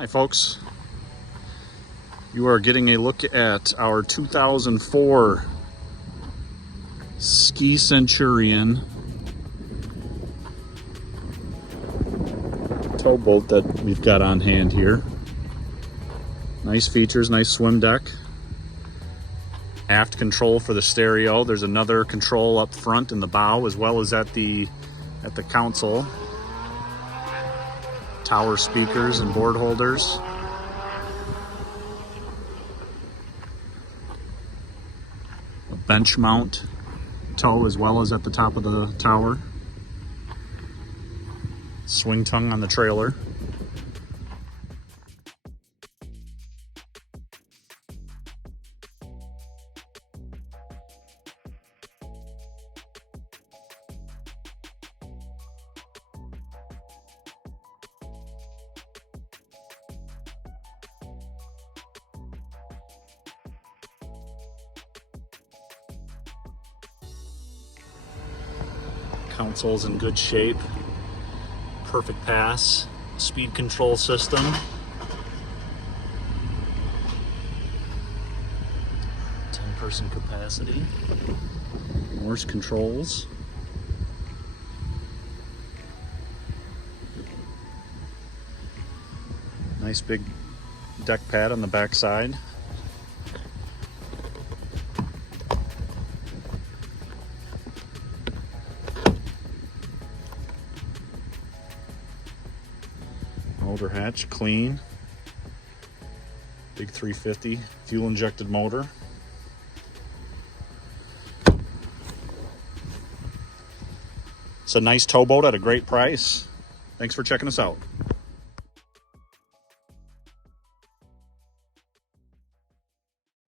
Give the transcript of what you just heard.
Hi folks, you are getting a look at our 2004 Centurion towboat that we've got on hand here. Nice features, nice swim deck, aft control for the stereo. There's another control up front in the bow as well as at the console. Tower speakers and board holders. A bench mount tow as well as at the top of the tower. Swing tongue on the trailer. Console's in good shape. Perfect pass. Speed control system. Ten-person capacity. Morse controls. Nice big deck pad on the back side. Motor hatch clean. Big 350 fuel injected motor. It's a nice towboat at a great price. Thanks for checking us out.